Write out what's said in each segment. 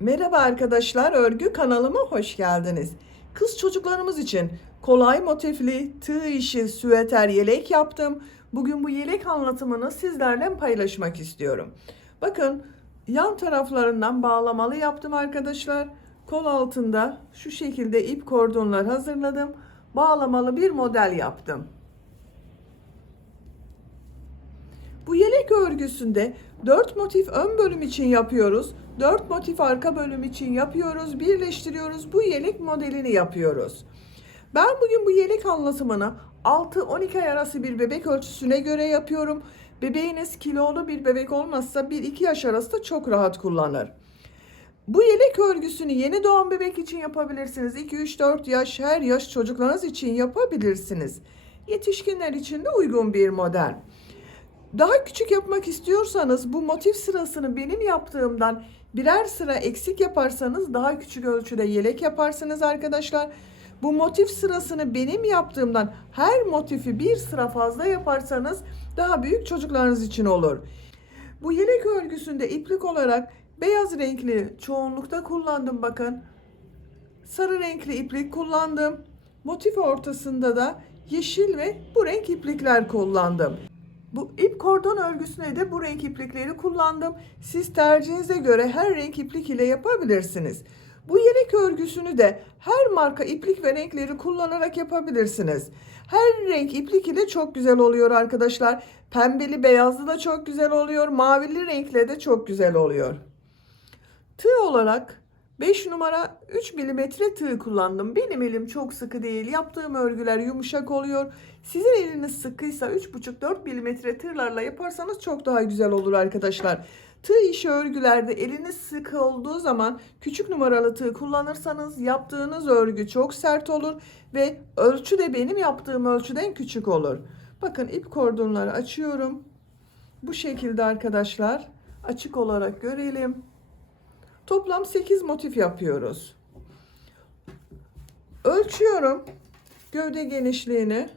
Merhaba arkadaşlar, örgü kanalıma hoş geldiniz. Kız çocuklarımız için kolay motifli tığ işi süveter yelek yaptım. Bugün bu yelek anlatımını sizlerle paylaşmak istiyorum. Bakın yan taraflarından bağlamalı yaptım arkadaşlar. Kol altında şu şekilde ip kordonlar hazırladım. Bağlamalı bir model yaptım. Bu yelek örgüsünde 4 motif ön bölüm için yapıyoruz. 4 motif arka bölüm için yapıyoruz. Birleştiriyoruz. Bu yelek modelini yapıyoruz. Ben bugün bu yelek anlatımını 6-12 ay arası bir bebek ölçüsüne göre yapıyorum. Bebeğiniz kilolu bir bebek olmazsa 1-2 yaş arası da çok rahat kullanır. Bu yelek örgüsünü yeni doğan bebek için yapabilirsiniz. 2-3-4 yaş, her yaş çocuklarınız için yapabilirsiniz. Yetişkinler için de uygun bir model. Daha küçük yapmak istiyorsanız bu motif sırasını benim yaptığımdan birer sıra eksik yaparsanız daha küçük ölçüde yelek yaparsınız arkadaşlar. Bu motif sırasını benim yaptığımdan her motifi bir sıra fazla yaparsanız daha büyük çocuklarınız için olur. Bu yelek örgüsünde iplik olarak beyaz renkli çoğunlukta kullandım bakın. Sarı renkli iplik kullandım. Motif ortasında da yeşil ve bu renk iplikler kullandım. Bu ip kordon örgüsüne de bu renk iplikleri kullandım. Siz tercihinize göre her renk iplik ile yapabilirsiniz. Bu yelek örgüsünü de her marka iplik ve renkleri kullanarak yapabilirsiniz. Her renk iplik ile çok güzel oluyor arkadaşlar. Pembeli beyazlı da çok güzel oluyor. Mavili renkle de çok güzel oluyor. Tığ olarak 5 numara 3 milimetre tığ kullandım. Benim elim çok sıkı değil. Yaptığım örgüler yumuşak oluyor. Sizin eliniz sıkıysa 3,5-4 milimetre tığlarla yaparsanız çok daha güzel olur arkadaşlar. Tığ işi örgülerde eliniz sıkı olduğu zaman küçük numaralı tığ kullanırsanız yaptığınız örgü çok sert olur ve ölçü de benim yaptığım ölçüden küçük olur. Bakın ip kordonları açıyorum. Bu şekilde arkadaşlar açık olarak görelim. Toplam 8 motif yapıyoruz. Ölçüyorum gövde genişliğini.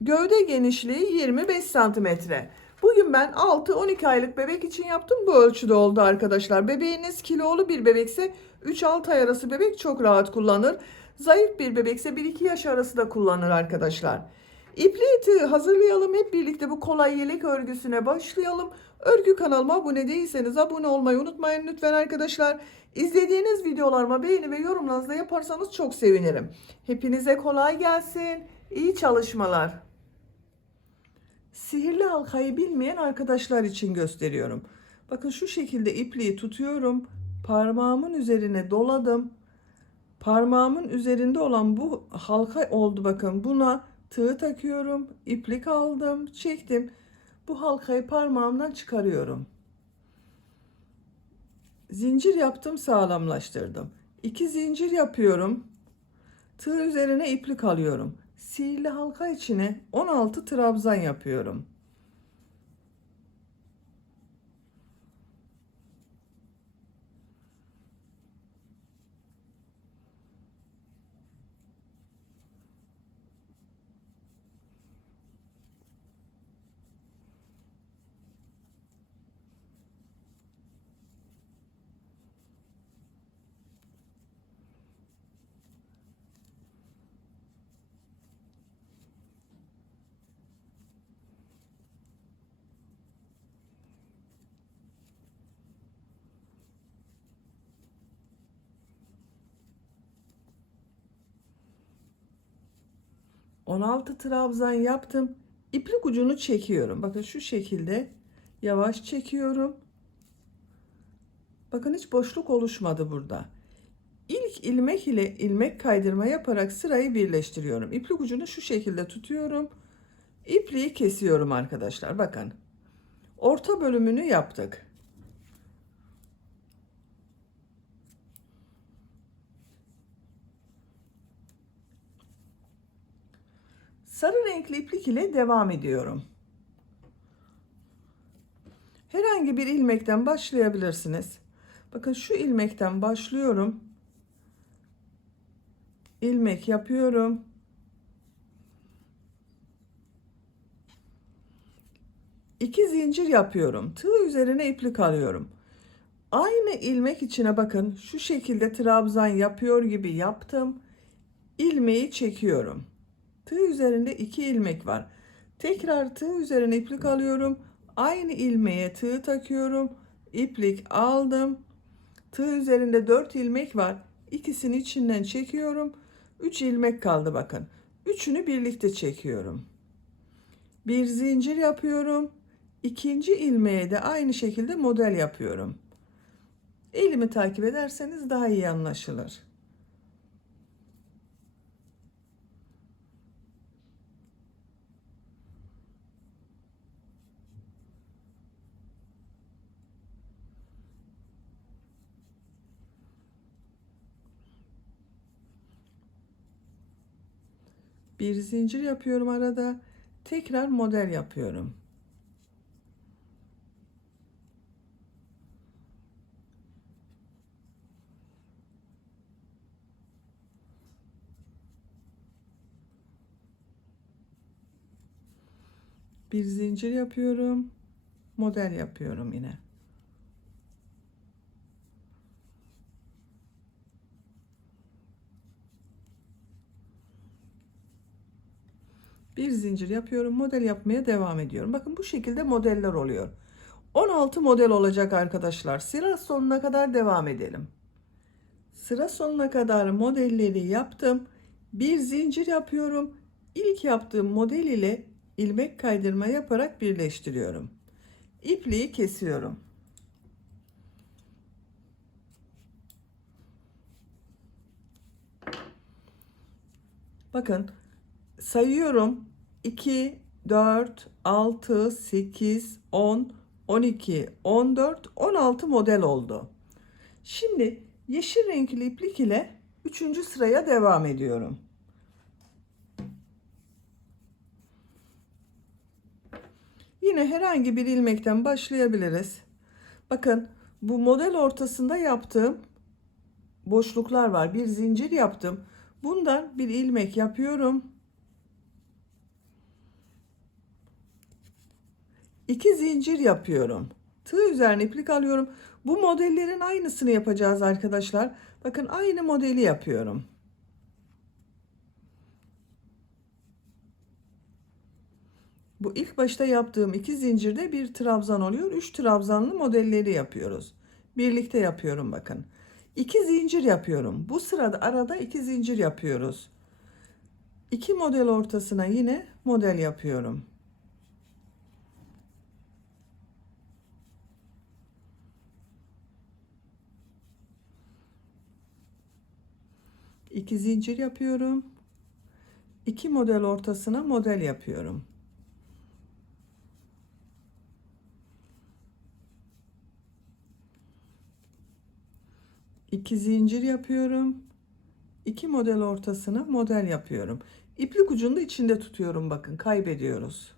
Gövde genişliği 25 santimetre. Bugün ben 6-12 aylık bebek için yaptım. Bu ölçüde oldu arkadaşlar. Bebeğiniz kilolu bir bebekse 3-6 ay arası bebek çok rahat kullanır. Zayıf bir bebekse 1-2 yaş arası da kullanır arkadaşlar. İpliği tığ hazırlayalım. Hep birlikte bu kolay yelek örgüsüne başlayalım. Örgü kanalıma abone değilseniz abone olmayı unutmayın lütfen arkadaşlar. İzlediğiniz videolarıma beğeni ve yorumlarınızla yaparsanız çok sevinirim. Hepinize kolay gelsin. İyi çalışmalar. Sihirli halkayı bilmeyen arkadaşlar için gösteriyorum. Bakın şu şekilde ipliği tutuyorum. Parmağımın üzerine doladım. Parmağımın üzerinde olan bu halka oldu bakın. Buna tığ takıyorum. İplik aldım, çektim. Bu halkayı parmağımdan çıkarıyorum. Zincir yaptım, sağlamlaştırdım. 2 zincir yapıyorum. Tığ üzerine iplik alıyorum. Sihirli halka içine 16 trabzan yapıyorum. 16 trabzan yaptım. İplik ucunu çekiyorum. Bakın şu şekilde yavaş çekiyorum. Bakın hiç boşluk oluşmadı burada. İlk ilmek ile ilmek kaydırma yaparak sırayı birleştiriyorum. İplik ucunu şu şekilde tutuyorum. İpliği kesiyorum arkadaşlar. Bakın. Orta bölümünü yaptık. Sarı renkli iplik ile devam ediyorum. Herhangi bir ilmekten başlayabilirsiniz. Bakın şu ilmekten başlıyorum. İlmek yapıyorum. 2 zincir yapıyorum. Tığ üzerine iplik alıyorum. Aynı ilmek içine bakın şu şekilde trabzan yapıyor gibi yaptım. İlmeği çekiyorum. Tığ üzerinde 2 ilmek var. Tekrar tığ üzerine iplik alıyorum. Aynı ilmeğe tığ takıyorum. İplik aldım. Tığ üzerinde 4 ilmek var. İkisini içinden çekiyorum. 3 ilmek kaldı bakın. Üçünü birlikte çekiyorum. Bir zincir yapıyorum. İkinci ilmeğe de aynı şekilde model yapıyorum. Elimi takip ederseniz daha iyi anlaşılır. Bir zincir yapıyorum arada. Tekrar model yapıyorum. Bir zincir yapıyorum. Model yapıyorum yine. Bir zincir yapıyorum. Model yapmaya devam ediyorum. Bakın bu şekilde modeller oluyor. 16 model olacak arkadaşlar. Sıra sonuna kadar devam edelim. Sıra sonuna kadar modelleri yaptım. Bir zincir yapıyorum. İlk yaptığım model ile ilmek kaydırma yaparak birleştiriyorum. İpliği kesiyorum. Bakın sayıyorum. 2, 4, 6, 8, 10, 12, 14, 16 model oldu. Şimdi yeşil renkli iplik ile 3. sıraya devam ediyorum. Yine herhangi bir ilmekten başlayabiliriz. Bakın bu model ortasında yaptığım boşluklar var. Bir zincir yaptım. Bundan bir ilmek yapıyorum. 2 zincir yapıyorum. Tığ üzerine iplik alıyorum. Bu modellerin aynısını yapacağız arkadaşlar. Bakın aynı modeli yapıyorum. Bu ilk başta yaptığım 2 zincirde bir trabzan oluyor. 3 trabzanlı modelleri yapıyoruz. Birlikte yapıyorum bakın. 2 zincir yapıyorum. Bu sırada arada 2 zincir yapıyoruz. 2 model ortasına yine model yapıyorum. İki zincir yapıyorum. 2 model ortasına model yapıyorum. İki zincir yapıyorum. 2 model ortasına model yapıyorum. İplik ucunu da içinde tutuyorum bakın, kaybediyoruz.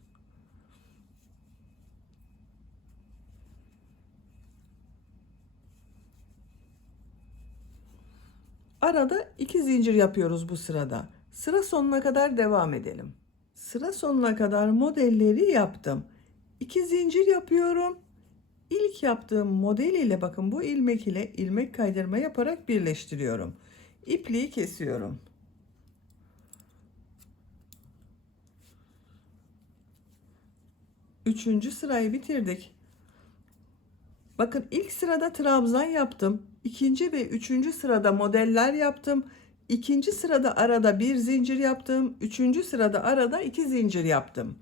Arada 2 zincir yapıyoruz bu sırada. Sıra sonuna kadar devam edelim. Sıra sonuna kadar modelleri yaptım. 2 zincir yapıyorum. İlk yaptığım model ile bakın bu ilmek ile ilmek kaydırma yaparak birleştiriyorum. İpliği kesiyorum. Üçüncü sırayı bitirdik. Bakın ilk sırada trabzan yaptım. İkinci ve üçüncü sırada modeller yaptım. İkinci sırada arada bir zincir yaptım. Üçüncü sırada arada 2 zincir yaptım.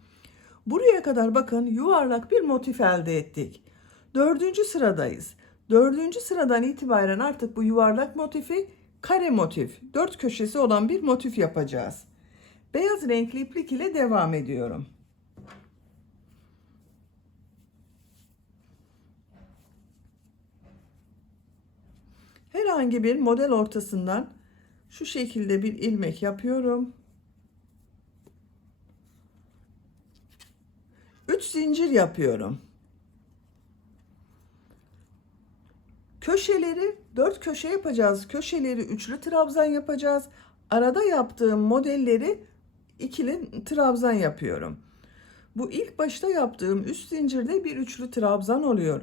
Buraya kadar bakın yuvarlak bir motif elde ettik. Dördüncü sıradayız. Dördüncü sıradan itibaren artık bu yuvarlak motifi kare motif, 4 köşesi olan bir motif yapacağız. Beyaz renkli iplik ile devam ediyorum. Herhangi bir model ortasından şu şekilde bir ilmek yapıyorum. 3 zincir yapıyorum. Köşeleri 4 köşe yapacağız. Köşeleri üçlü trabzan yapacağız. Arada yaptığım modelleri ikili trabzan yapıyorum. Bu ilk başta yaptığım üst zincirde bir üçlü trabzan oluyor.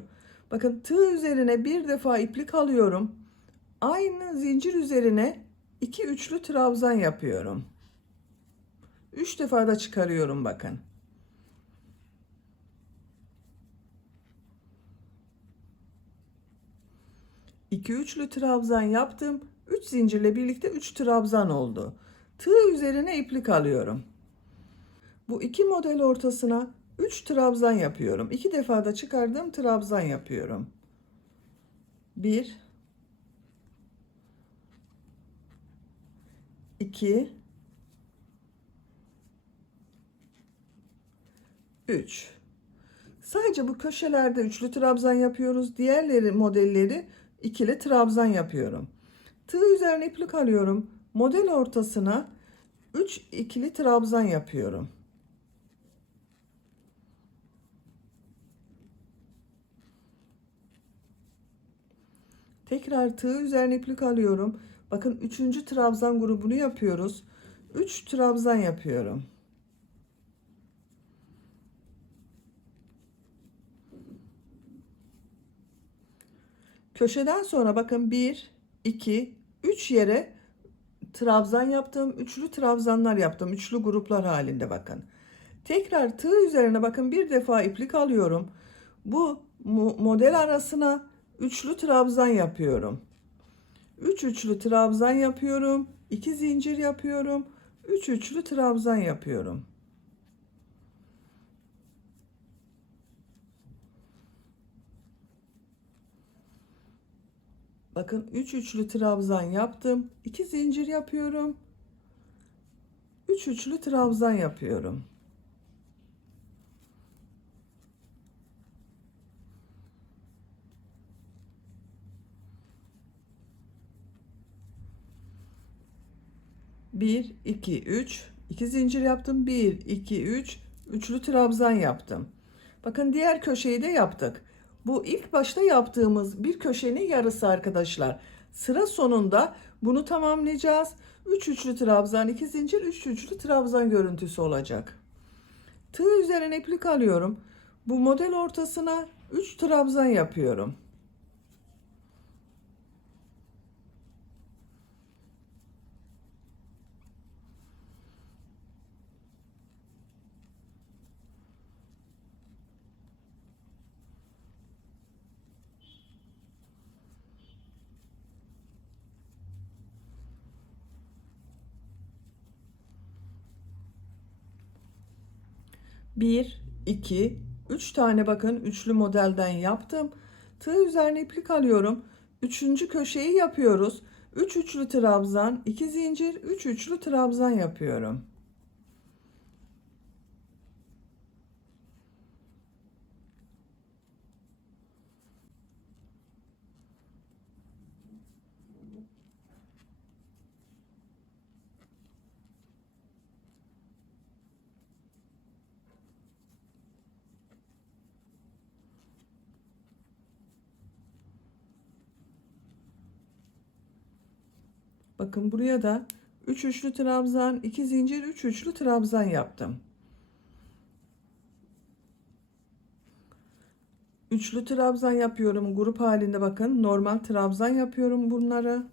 Bakın tığ üzerine bir defa iplik alıyorum. Aynı zincir üzerine 2 üçlü trabzan yapıyorum. 3 defa da çıkarıyorum bakın. 2 üçlü trabzan yaptım. 3 zincirle birlikte 3 trabzan oldu. Tığ üzerine iplik alıyorum. Bu iki model ortasına 3 trabzan yapıyorum. 2 defa da çıkardığım trabzan yapıyorum. 1 2 3. Sadece bu köşelerde üçlü trabzan yapıyoruz. Diğerleri modelleri ikili trabzan yapıyorum. Tığ üzerine iplik alıyorum. Model ortasına 3 ikili trabzan yapıyorum. Tekrar tığ üzerine iplik alıyorum. Bakın 3. trabzan grubunu yapıyoruz. 3 trabzan yapıyorum. Köşeden sonra bakın 1 2 3 yere trabzan yaptım. Üçlü trabzanlar yaptım. Üçlü gruplar halinde bakın. Tekrar tığ üzerine bakın bir defa iplik alıyorum. Bu model arasına üçlü trabzan yapıyorum. 3 üçlü trabzan yapıyorum. 2 zincir yapıyorum. 3 üçlü trabzan yapıyorum. Bakın 3 üçlü trabzan yaptım. 2 zincir yapıyorum. 3 üçlü trabzan yapıyorum. Bir, iki, üç. 2 zincir yaptım. Bir, iki, üç. Üçlü trabzan yaptım. Bakın diğer köşeyi de yaptık. Bu ilk başta yaptığımız bir köşenin yarısı arkadaşlar. Sıra sonunda bunu tamamlayacağız. 3 üçlü trabzan, 2 zincir, 3 üçlü trabzan görüntüsü olacak. Tığ üzerine iplik alıyorum. Bu model ortasına 3 trabzan yapıyorum. Bir, iki, üç tane bakın üçlü modelden yaptım. Tığ üzerine iplik alıyorum. Üçüncü köşeyi yapıyoruz. 3 üçlü trabzan, 2 zincir, 3 üçlü trabzan yapıyorum. Bakın buraya da 3 üçlü trabzan, 2 zincir, 3 üçlü trabzan yaptım. Üçlü trabzan yapıyorum grup halinde bakın. Normal trabzan yapıyorum bunları.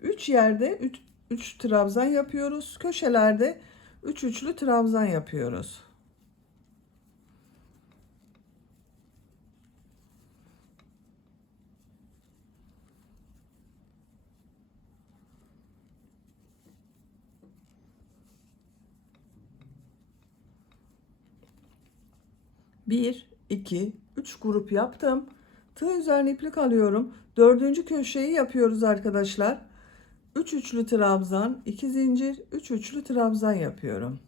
Üç yerde 3 trabzan yapıyoruz. Köşelerde 3 üçlü trabzan yapıyoruz. Bir, iki, üç grup yaptım. Tığ üzerine iplik alıyorum. Dördüncü köşeyi yapıyoruz arkadaşlar. 3 üçlü trabzan, 2 zincir, 3 üçlü trabzan yapıyorum.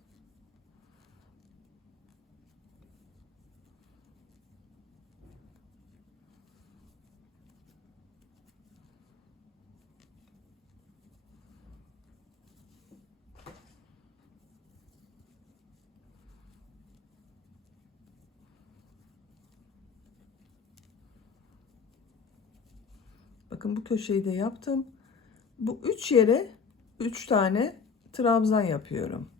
Bakın bu köşeyi de yaptım. Bu üç yere 3 tane trabzan yapıyorum.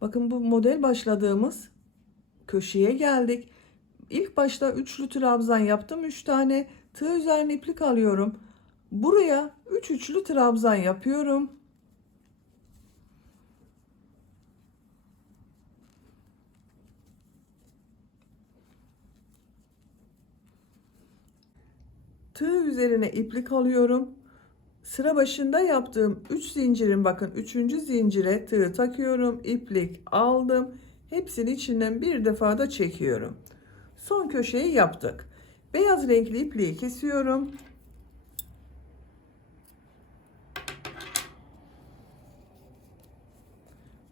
Bakın bu model başladığımız köşeye geldik. İlk başta üçlü trabzan yaptım. 3 tane tığ üzerine iplik alıyorum. Buraya 3 üçlü trabzan yapıyorum. Tığ üzerine iplik alıyorum. Sıra başında yaptığım 3 zincirin bakın 3. zincire tığ takıyorum. İplik aldım. Hepsini içinden bir defa da çekiyorum. Son köşeyi yaptık. Beyaz renkli ipliği kesiyorum.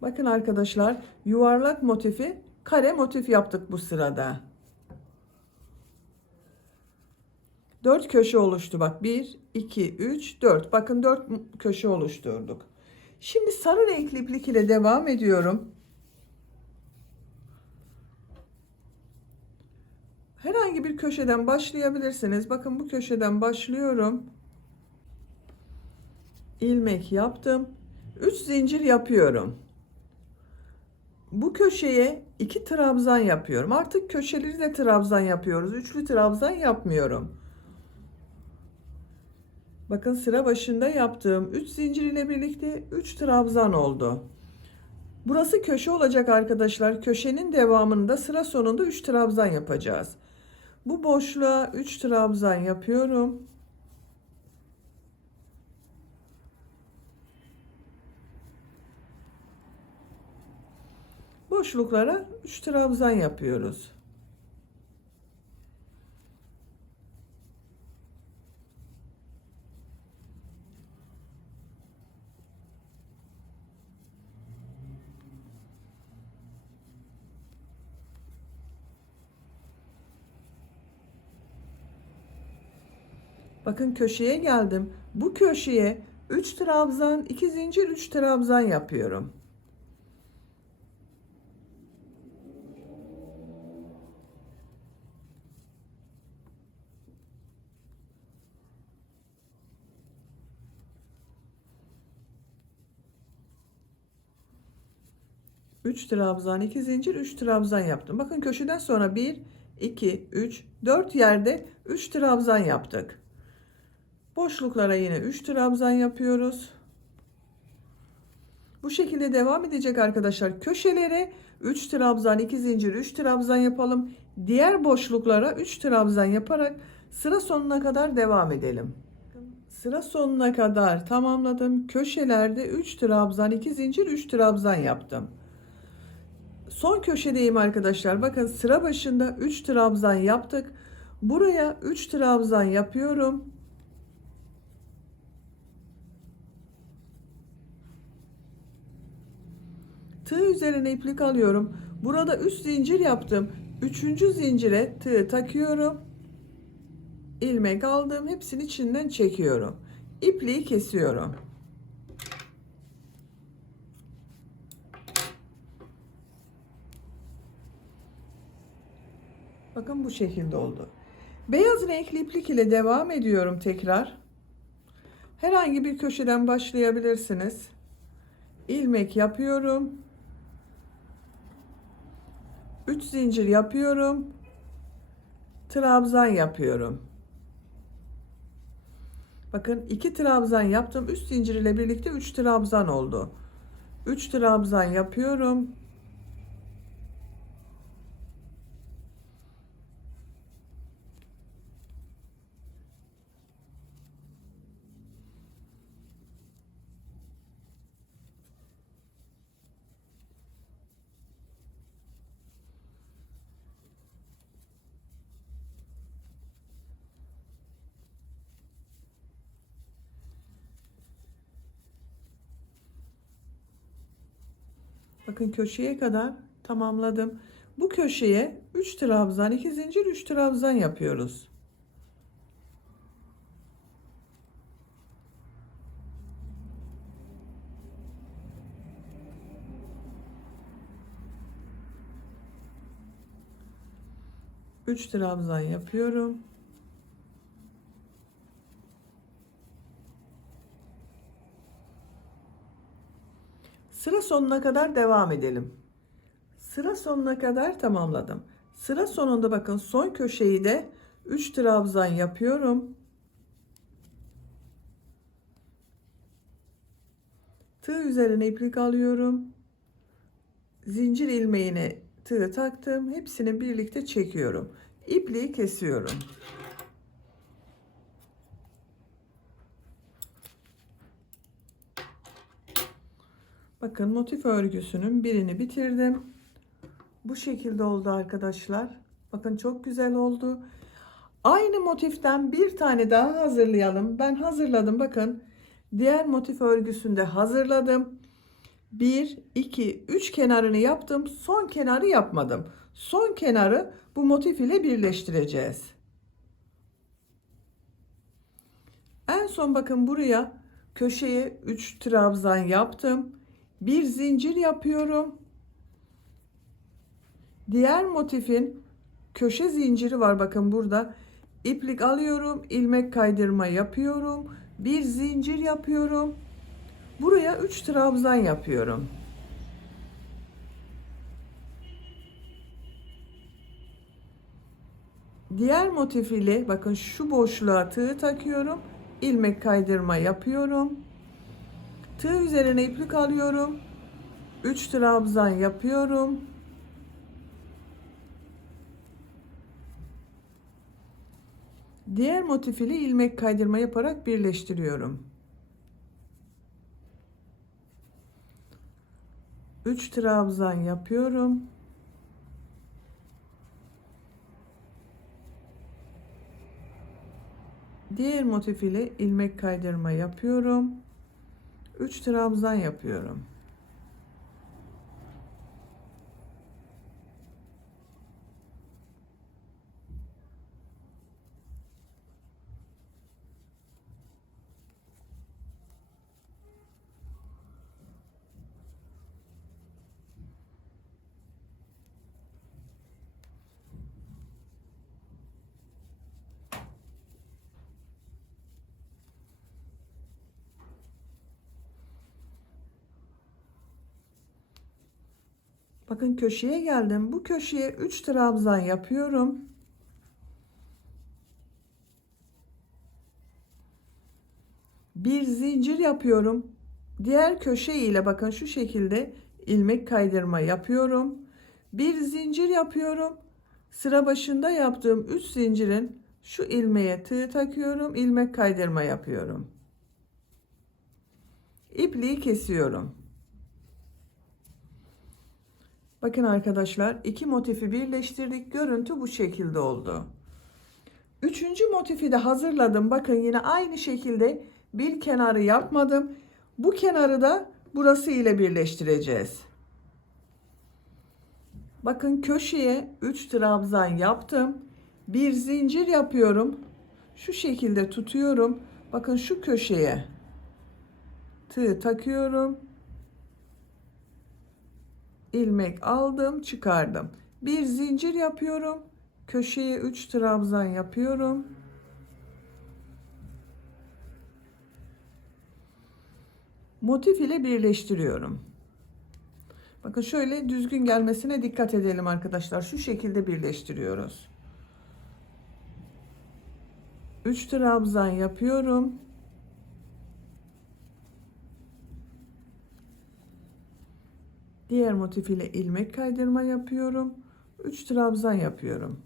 Bakın arkadaşlar, yuvarlak motifi kare motif yaptık bu sırada. 4 köşe oluştu bak. 1, 2, 3, 4. Bakın 4 köşe oluşturduk. Şimdi sarı renkli iplik ile devam ediyorum. Herhangi bir köşeden başlayabilirsiniz. Bakın bu köşeden başlıyorum. İlmek yaptım. 3 zincir yapıyorum. Bu köşeye 2 trabzan yapıyorum. Artık köşeleri de trabzan yapıyoruz. Üçlü trabzan yapmıyorum. Bakın sıra başında yaptığım 3 zincir ile birlikte 3 trabzan oldu. Burası köşe olacak arkadaşlar. Köşenin devamında sıra sonunda 3 trabzan yapacağız. Bu boşluğa 3 trabzan yapıyorum. Boşluklara 3 trabzan yapıyoruz. Bakın köşeye geldim. Bu köşeye 3 trabzan, 2 zincir, 3 trabzan yapıyorum. Üç trabzan, 2 zincir, 3 trabzan yaptım. Bakın köşeden sonra 1, 2, 3, 4 yerde 3 trabzan yaptık. Boşluklara yine 3 trabzan yapıyoruz. Bu şekilde devam edecek arkadaşlar. Köşelere 3 trabzan, 2 zincir, 3 trabzan yapalım. Diğer boşluklara 3 trabzan yaparak sıra sonuna kadar devam edelim. Sıra sonuna kadar tamamladım. Köşelerde 3 trabzan, 2 zincir, 3 trabzan yaptım. Son köşedeyim arkadaşlar. Bakın sıra başında 3 trabzan yaptık. Buraya 3 trabzan yapıyorum. Tığ üzerine iplik alıyorum. Burada 3 zincir yaptım. 3. zincire tığ takıyorum. İlmek aldım. Hepsini içinden çekiyorum. İpliği kesiyorum. Bakın bu şekilde oldu. Beyaz renkli iplik ile devam ediyorum tekrar. Herhangi bir köşeden başlayabilirsiniz. İlmek yapıyorum. 3 zincir yapıyorum. Trabzan yapıyorum. Bakın 2 trabzan yaptım. 3 zincir ile birlikte 3 trabzan oldu. 3 trabzan yapıyorum. Bakın köşeye kadar tamamladım. Bu köşeye 3 trabzan, 2 zincir, 3 trabzan yapıyoruz. Üç trabzan yapıyorum. Sıra sonuna kadar devam edelim. Sıra sonuna kadar tamamladım. Sıra sonunda bakın son köşeyi de 3 trabzan yapıyorum. Tığ üzerine iplik alıyorum. Zincir ilmeğine tığ taktım. Hepsini birlikte çekiyorum. İpliği kesiyorum. Bakın motif örgüsünün birini bitirdim. Bu şekilde oldu arkadaşlar. Bakın çok güzel oldu. Aynı motiften bir tane daha hazırlayalım. Ben hazırladım. Bakın diğer motif örgüsünde hazırladım. 1, 2, 3 kenarını yaptım. Son kenarı yapmadım. Son kenarı bu motif ile birleştireceğiz. En son bakın buraya köşeye 3 trabzan yaptım. Bir zincir yapıyorum. Diğer motifin köşe zinciri var bakın burada. İplik alıyorum, ilmek kaydırma yapıyorum. Bir zincir yapıyorum. Buraya 3 trabzan yapıyorum. Diğer motif ile bakın şu boşluğa tığ takıyorum. İlmek kaydırma yapıyorum. Tığ üzerine iplik alıyorum. 3 trabzan yapıyorum. Diğer motif ile ilmek kaydırma yaparak birleştiriyorum. 3 trabzan yapıyorum. Diğer motif ile ilmek kaydırma yapıyorum. 3 trabzan yapıyorum. Bakın köşeye geldim. Bu köşeye 3 trabzan yapıyorum. Bir zincir yapıyorum. Diğer köşe ile bakın şu şekilde ilmek kaydırma yapıyorum. Bir zincir yapıyorum. Sıra başında yaptığım 3 zincirin şu ilmeğe tığ takıyorum. İlmek kaydırma yapıyorum. İpliği kesiyorum. Bakın arkadaşlar iki motifi birleştirdik. Görüntü bu şekilde oldu. Üçüncü motifi de hazırladım. Bakın yine aynı şekilde bir kenarı yapmadım. Bu kenarı da burası ile birleştireceğiz. Bakın köşeye 3 trabzan yaptım. Bir zincir yapıyorum. Şu şekilde tutuyorum. Bakın şu köşeye tığ takıyorum. İlmek aldım, çıkardım. Bir zincir yapıyorum. Köşeye 3 trabzan yapıyorum. Motif ile birleştiriyorum. Bakın şöyle düzgün gelmesine dikkat edelim arkadaşlar. Şu şekilde birleştiriyoruz. 3 trabzan yapıyorum. Diğer motif ile ilmek kaydırma yapıyorum. 3 trabzan yapıyorum.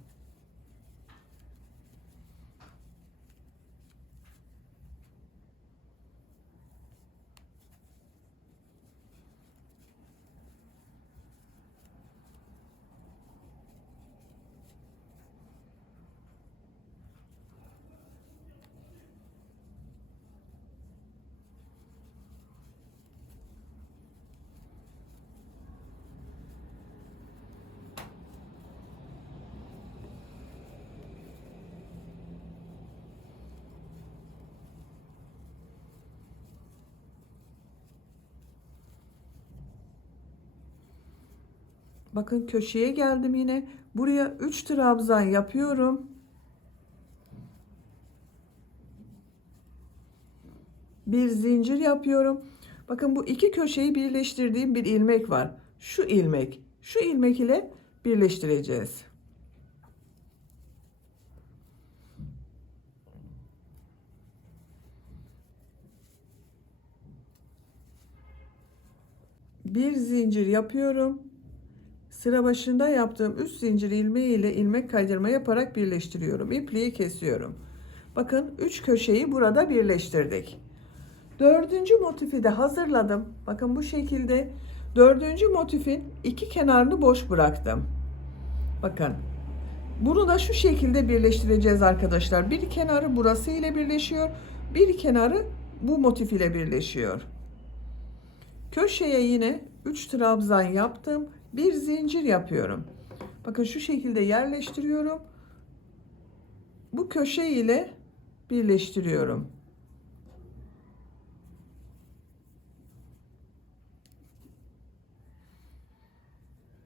Bakın köşeye geldim yine. Buraya 3 trabzan yapıyorum. Bir zincir yapıyorum. Bakın bu iki köşeyi birleştirdiğim bir ilmek var. Şu ilmek. Şu ilmek ile birleştireceğiz. Bir zincir yapıyorum. Sıra başında yaptığım 3 zincir ilmeği ile ilmek kaydırma yaparak birleştiriyorum. İpliği kesiyorum. Bakın 3 köşeyi burada birleştirdik. Dördüncü motifi de hazırladım. Bakın bu şekilde dördüncü motifin iki kenarını boş bıraktım. Bakın bunu da şu şekilde birleştireceğiz arkadaşlar. Bir kenarı burası ile birleşiyor. Bir kenarı bu motif ile birleşiyor. Köşeye yine 3 trabzan yaptım. Bir zincir yapıyorum. Bakın şu şekilde yerleştiriyorum. Bu köşe ile birleştiriyorum.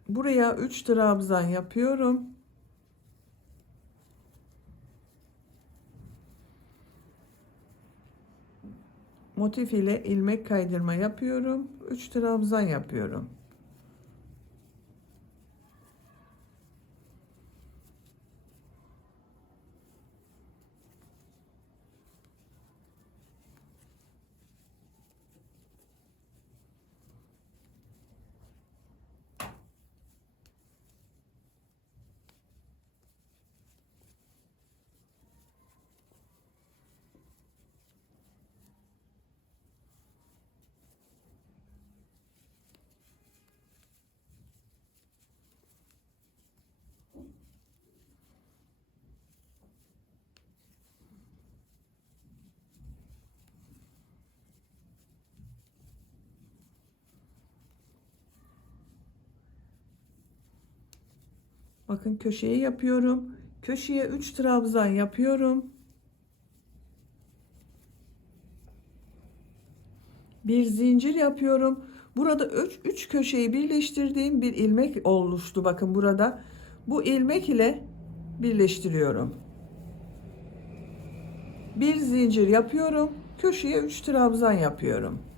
Buraya 3 trabzan yapıyorum. Motif ile ilmek kaydırma yapıyorum. 3 trabzan yapıyorum. Bakın köşeye yapıyorum. Köşeye 3 trabzan yapıyorum. Bir zincir yapıyorum. Burada 3 köşeyi birleştirdiğim bir ilmek oluştu. Bakın burada. Bu ilmek ile birleştiriyorum. Bir zincir yapıyorum. Köşeye 3 trabzan yapıyorum.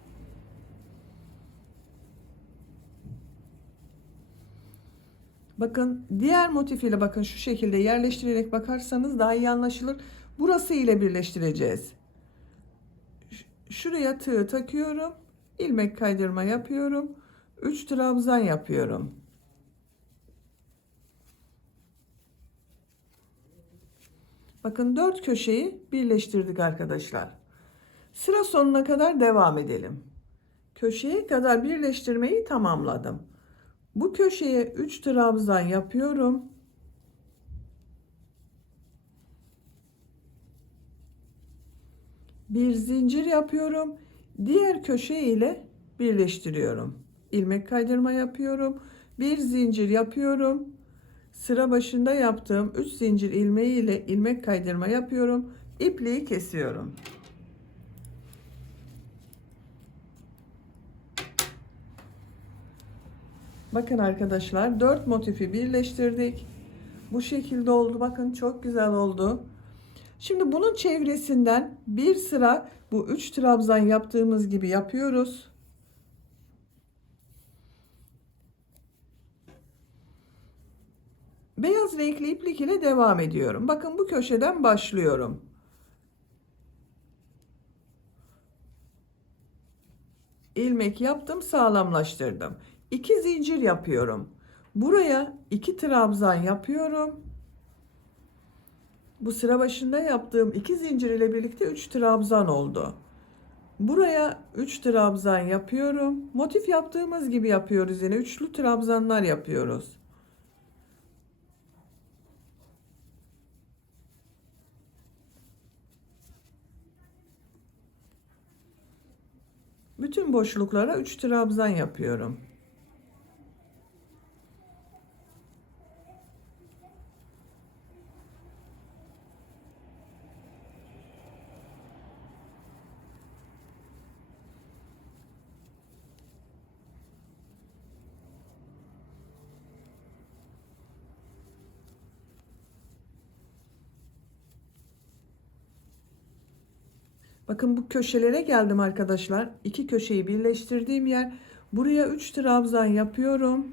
Bakın diğer motif ile bakın şu şekilde yerleştirerek bakarsanız daha iyi anlaşılır. Burası ile birleştireceğiz. Şuraya tığ takıyorum. İlmek kaydırma yapıyorum. 3 trabzan yapıyorum. Bakın 4 köşeyi birleştirdik arkadaşlar. Sıra sonuna kadar devam edelim. Köşeye kadar birleştirmeyi tamamladım. Bu köşeye 3 trabzan yapıyorum. Bir zincir yapıyorum. Diğer köşe ile birleştiriyorum. İlmek kaydırma yapıyorum. Bir zincir yapıyorum. Sıra başında yaptığım 3 zincir ilmeği ile ilmek kaydırma yapıyorum. İpliği kesiyorum. Bakın arkadaşlar 4 motifi birleştirdik. Bu şekilde oldu. Bakın çok güzel oldu. Şimdi bunun çevresinden bir sıra bu 3 trabzan yaptığımız gibi yapıyoruz. Beyaz renkli iplik ile devam ediyorum. Bakın bu köşeden başlıyorum. İlmek yaptım, sağlamlaştırdım. 2 zincir yapıyorum. Buraya 2 trabzan yapıyorum. Bu sıra başında yaptığım 2 zincir ile birlikte 3 trabzan oldu. Buraya 3 trabzan yapıyorum. Motif yaptığımız gibi yapıyoruz yine. Üçlü trabzanlar yapıyoruz. Bütün boşluklara 3 trabzan yapıyorum. Bakın bu köşelere geldim arkadaşlar. İki köşeyi birleştirdiğim yer. Buraya 3 trabzan yapıyorum.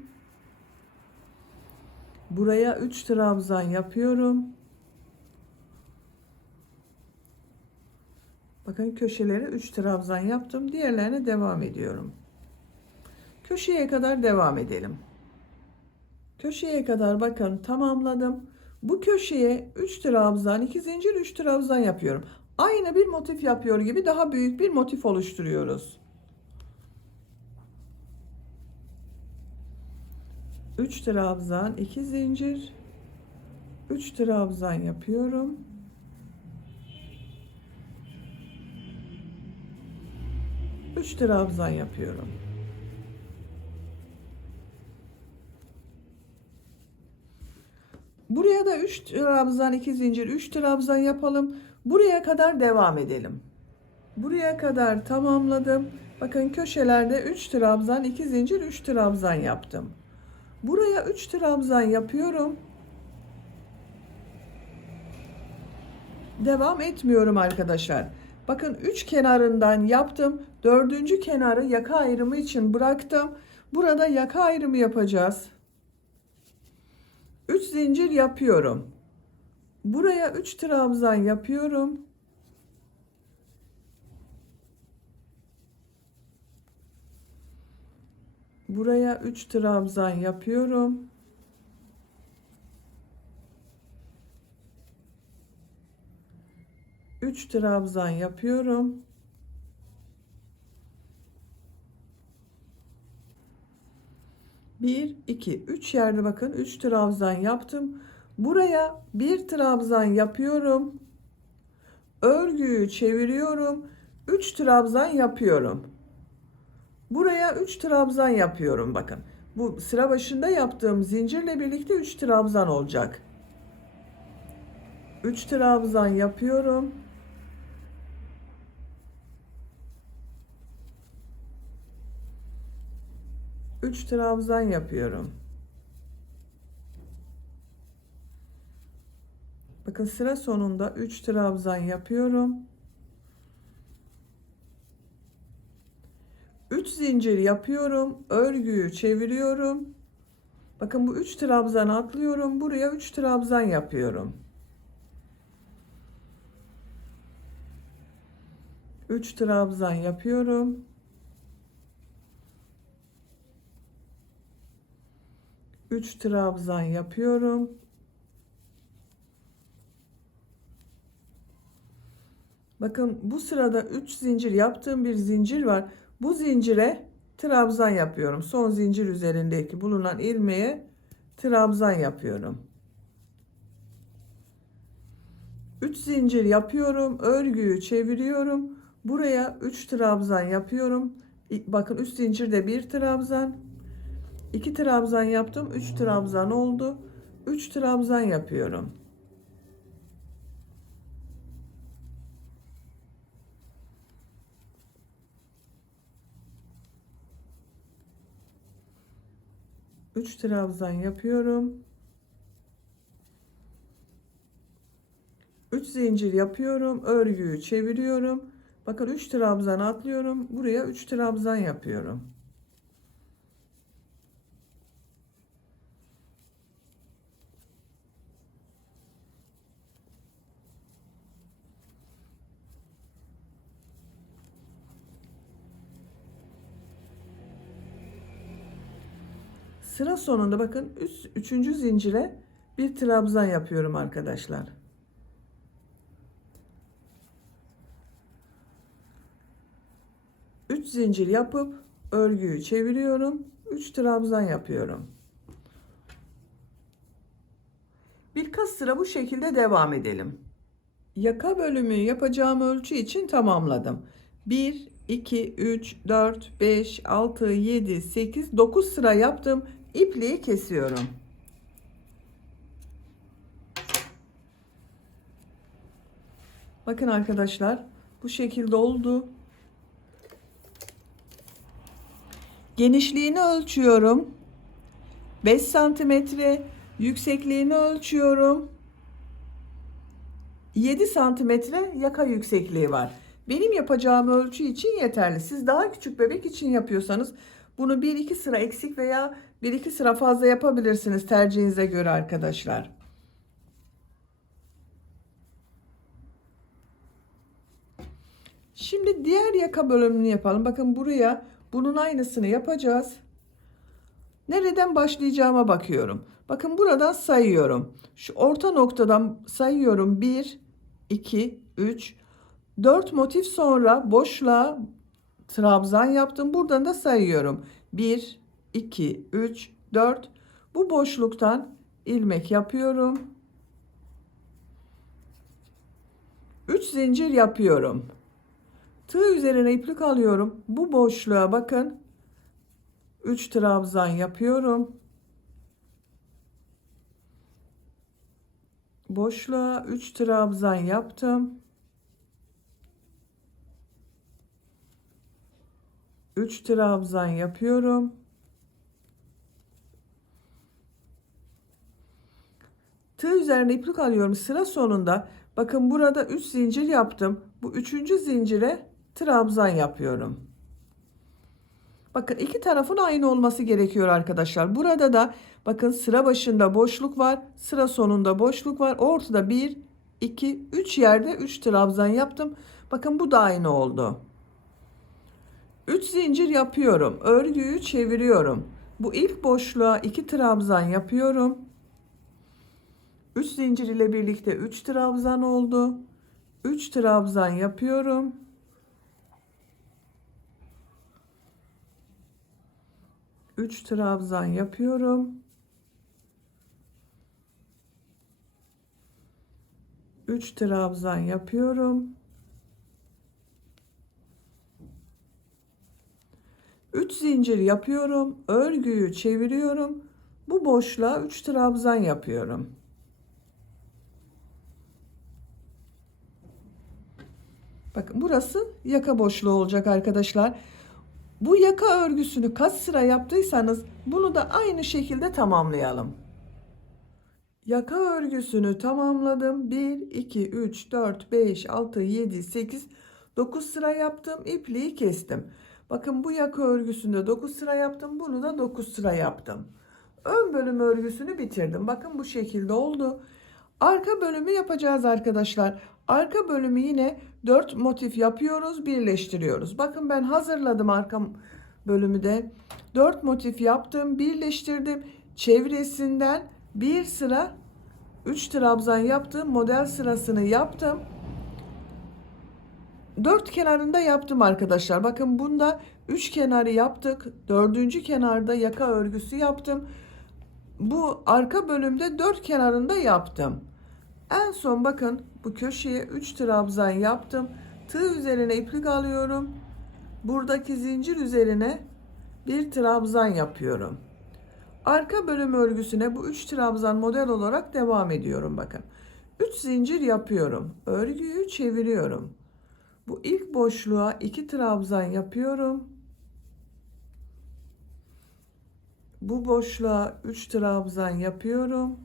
Buraya 3 trabzan yapıyorum. Bakın köşelere 3 trabzan yaptım. Diğerlerine devam ediyorum. Köşeye kadar devam edelim. Köşeye kadar bakın tamamladım. Bu köşeye 3 trabzan, 2 zincir, 3 trabzan yapıyorum. Aynı bir motif yapıyor gibi daha büyük bir motif oluşturuyoruz. 3 trabzan, 2 zincir, 3 trabzan yapıyorum. 3 trabzan yapıyorum. Buraya da 3 trabzan, 2 zincir, 3 trabzan yapalım. Buraya kadar devam edelim. Buraya kadar tamamladım. Bakın köşelerde 3 trabzan, 2 zincir, 3 trabzan yaptım. Buraya 3 trabzan yapıyorum. Devam etmiyorum arkadaşlar. Bakın 3 kenarından yaptım. 4. kenarı yaka ayrımı için bıraktım. Burada yaka ayrımı yapacağız. 3 zincir yapıyorum. Buraya 3 trabzan yapıyorum. Buraya 3 trabzan yapıyorum. Üç trabzan yapıyorum. Bir, iki, üç yerde bakın 3 trabzan yaptım. Buraya bir trabzan yapıyorum. Örgüyü çeviriyorum. 3 trabzan yapıyorum. Buraya 3 trabzan yapıyorum bakın. Bu sıra başında yaptığım zincirle birlikte 3 trabzan olacak. 3 trabzan yapıyorum. Üç trabzan yapıyorum. Bakın sıra sonunda 3 trabzan yapıyorum. 3 zincir yapıyorum. Örgüyü çeviriyorum. Bakın bu 3 trabzan atlıyorum. Buraya 3 trabzan yapıyorum. 3 trabzan yapıyorum. 3 trabzan yapıyorum. Bakın bu sırada 3 zincir yaptığım bir zincir var. Bu zincire trabzan yapıyorum. Son zincir üzerindeki bulunan ilmeğe trabzan yapıyorum. 3 zincir yapıyorum. Örgüyü çeviriyorum. Buraya 3 trabzan yapıyorum. Bakın 3 zincirde bir trabzan. 2 trabzan yaptım. 3 trabzan oldu. 3 trabzan yapıyorum. Üç trabzan yapıyorum. 3 zincir yapıyorum. Örgüyü çeviriyorum. Bakın 3 trabzan atlıyorum. Buraya 3 trabzan yapıyorum. Sıra sonunda bakın 3. zincire bir trabzan yapıyorum arkadaşlar. Üç zincir yapıp örgüyü çeviriyorum. 3 trabzan yapıyorum. Birkaç sıra bu şekilde devam edelim. Yaka bölümü yapacağım ölçü için tamamladım. 1, 2, 3, 4, 5, 6, 7, 8, 9 sıra yaptım. İpliği kesiyorum. Bakın arkadaşlar bu şekilde oldu. Genişliğini ölçüyorum. 5 santimetre. Yüksekliğini ölçüyorum. 7 santimetre yaka yüksekliği var. Benim yapacağım ölçü için yeterli. Siz daha küçük bebek için yapıyorsanız bunu 1-2 sıra eksik veya 1-2 sıra fazla yapabilirsiniz tercihinize göre arkadaşlar. Şimdi diğer yaka bölümünü yapalım. Bakın buraya bunun aynısını yapacağız. Nereden başlayacağıma bakıyorum. Bakın buradan sayıyorum. Şu orta noktadan sayıyorum. 1, 2, 3, 4 motif sonra boşluğa trabzan yaptım. Buradan da sayıyorum. 1, 2, 3, 4. Bu boşluktan ilmek yapıyorum. 3 zincir yapıyorum. Tığ üzerine iplik alıyorum. Bu boşluğa bakın. 3 trabzan yapıyorum. Boşluğa 3 trabzan yaptım. 3 trabzan yapıyorum. Tığ üzerine iplik alıyorum. Sıra sonunda bakın burada 3 zincir yaptım. Bu 3. zincire trabzan yapıyorum. Bakın iki tarafın aynı olması gerekiyor arkadaşlar. Burada da bakın sıra başında boşluk var. Sıra sonunda boşluk var. Ortada 1, 2, 3 yerde 3 trabzan yaptım. Bakın bu da aynı oldu. 3 zincir yapıyorum. Örgüyü çeviriyorum. Bu ilk boşluğa 2 trabzan yapıyorum. 3 zincir ile birlikte 3 trabzan oldu. 3 trabzan yapıyorum. 3 trabzan yapıyorum. 3 trabzan yapıyorum. 3 zincir yapıyorum. Örgüyü çeviriyorum. Bu boşluğa 3 trabzan yapıyorum. Bakın burası yaka boşluğu olacak arkadaşlar. Bu yaka örgüsünü kaç sıra yaptıysanız bunu da aynı şekilde tamamlayalım. Yaka örgüsünü tamamladım. 1, 2, 3, 4, 5, 6, 7, 8, 9 sıra yaptım. İpliği kestim. Bakın bu yaka örgüsünde 9 sıra yaptım. Bunu da 9 sıra yaptım. Ön bölüm örgüsünü bitirdim. Bakın bu şekilde oldu. Arka bölümü yapacağız arkadaşlar. Arka bölümü yine 4 motif yapıyoruz, birleştiriyoruz. Bakın ben hazırladım arka bölümü de. 4 motif yaptım, birleştirdim. Çevresinden bir sıra 3 trabzan yaptım. Model sırasını yaptım. 4 kenarında yaptım arkadaşlar. Bakın bunda 3 kenarı yaptık. 4. kenarda yaka örgüsü yaptım. Bu arka bölümde 4 kenarında yaptım. En son bakın bu köşeye 3 trabzan yaptım. Tığ üzerine iplik alıyorum. Buradaki zincir üzerine bir trabzan yapıyorum. Arka bölüm örgüsüne bu 3 trabzan model olarak devam ediyorum bakın. 3 zincir yapıyorum. Örgüyü çeviriyorum. Bu ilk boşluğa 2 trabzan yapıyorum. Bu boşluğa 3 trabzan yapıyorum.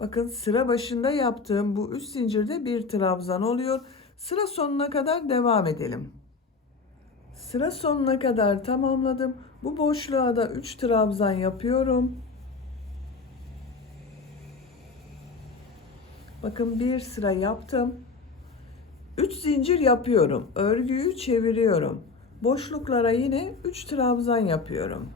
Bakın sıra başında yaptığım bu 3 zincirde bir trabzan oluyor. Sıra sonuna kadar devam edelim. Sıra sonuna kadar tamamladım. Bu boşluğa da 3 trabzan yapıyorum. Bakın bir sıra yaptım. 3 zincir yapıyorum. Örgüyü çeviriyorum. Boşluklara yine 3 trabzan yapıyorum.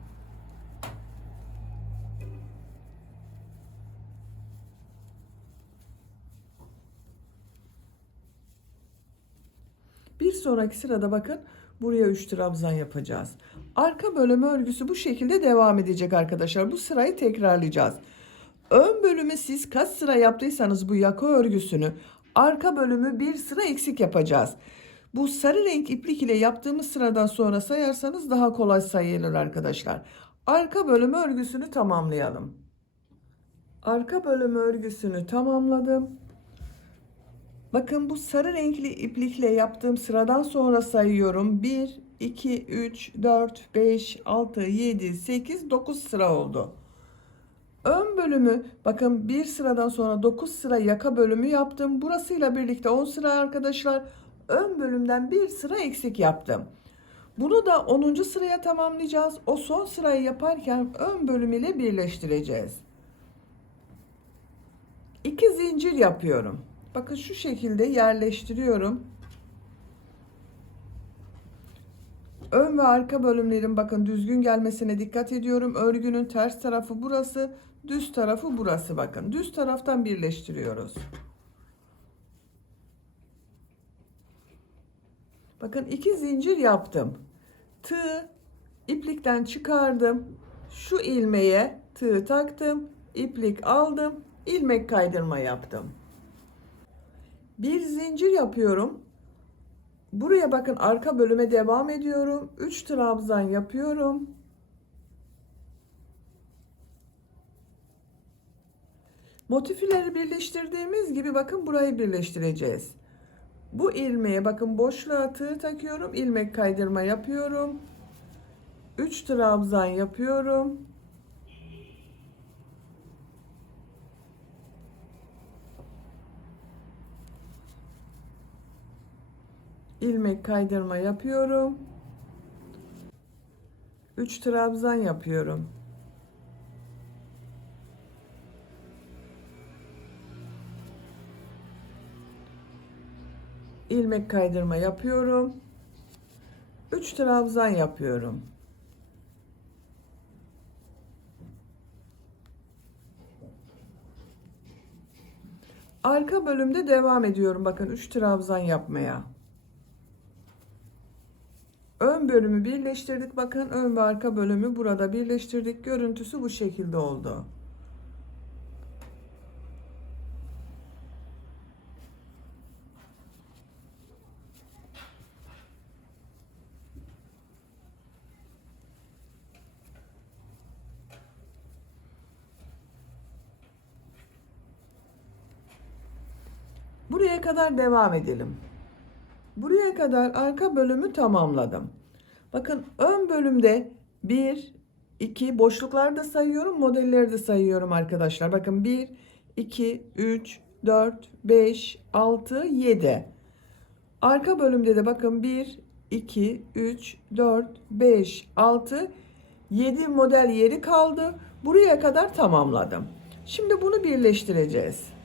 Bir sonraki sırada bakın buraya 3 trabzan yapacağız. Arka bölümü örgüsü bu şekilde devam edecek arkadaşlar. Bu sırayı tekrarlayacağız. Ön bölümü siz kaç sıra yaptıysanız bu yaka örgüsünü arka bölümü bir sıra eksik yapacağız. Bu sarı renk iplik ile yaptığımız sıradan sonra sayarsanız daha kolay sayılır arkadaşlar. Arka bölümü örgüsünü tamamlayalım. Arka bölümü örgüsünü tamamladım. Bakın bu sarı renkli iplikle yaptığım sıradan sonra sayıyorum. 1, 2, 3, 4, 5, 6, 7, 8, 9 sıra oldu. Ön bölümü bakın bir sıradan sonra 9 sıra yaka bölümü yaptım. Burasıyla birlikte 10 sıra arkadaşlar. Ön bölümden bir sıra eksik yaptım. Bunu da 10. sıraya tamamlayacağız. O son sırayı yaparken ön bölüm ile birleştireceğiz. 2 zincir yapıyorum. Bakın şu şekilde yerleştiriyorum. Ön ve arka bölümlerin bakın düzgün gelmesine dikkat ediyorum. Örgünün ters tarafı burası, düz tarafı burası bakın. Düz taraftan birleştiriyoruz. Bakın 2 zincir yaptım. Tığ iplikten çıkardım. Şu ilmeğe tığ taktım. İplik aldım. İlmek kaydırma yaptım. Bir zincir yapıyorum. Buraya bakın arka bölüme devam ediyorum. 3 trabzan yapıyorum. Motifleri birleştirdiğimiz gibi bakın burayı birleştireceğiz. Bu ilmeğe bakın boşluğa tığ takıyorum. İlmek kaydırma yapıyorum. 3 trabzan yapıyorum. İlmek kaydırma yapıyorum. 3 trabzan yapıyorum. İlmek kaydırma yapıyorum. 3 trabzan yapıyorum. Arka bölümde devam ediyorum. Bakın 3 trabzan yapmaya. Ön bölümü birleştirdik. Bakın ön ve arka bölümü burada birleştirdik. Görüntüsü bu şekilde oldu. Buraya kadar devam edelim. Buraya kadar arka bölümü tamamladım. Bakın ön bölümde 1, 2 boşlukları da sayıyorum, modelleri de sayıyorum arkadaşlar. Bakın 1, 2, 3, 4, 5, 6, 7. Arka bölümde de bakın 1, 2, 3, 4, 5, 6, 7 model yeri kaldı. Buraya kadar tamamladım. Şimdi bunu birleştireceğiz.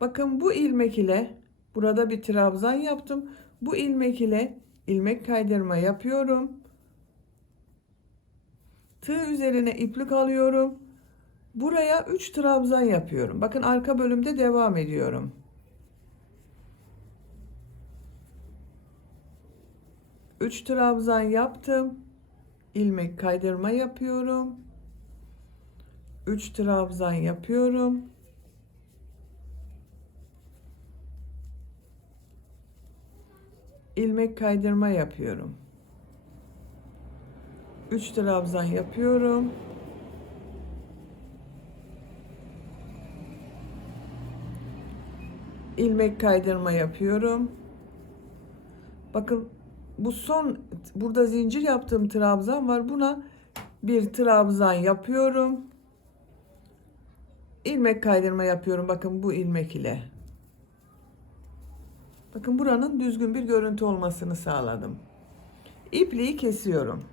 Bakın bu ilmek ile burada bir trabzan yaptım. Bu ilmek ile ilmek kaydırma yapıyorum. Tığ üzerine iplik alıyorum. Buraya 3 trabzan yapıyorum. Bakın arka bölümde devam ediyorum. Üç trabzan yaptım. İlmek kaydırma yapıyorum. 3 trabzan yapıyorum. İlmek kaydırma yapıyorum. 3 trabzan yapıyorum. İlmek kaydırma yapıyorum. Bakın bu son burada zincir yaptığım trabzan var. Buna bir trabzan yapıyorum. İlmek kaydırma yapıyorum. Bakın bu ilmek ile. Bakın buranın düzgün bir görüntü olmasını sağladım. İpliği kesiyorum.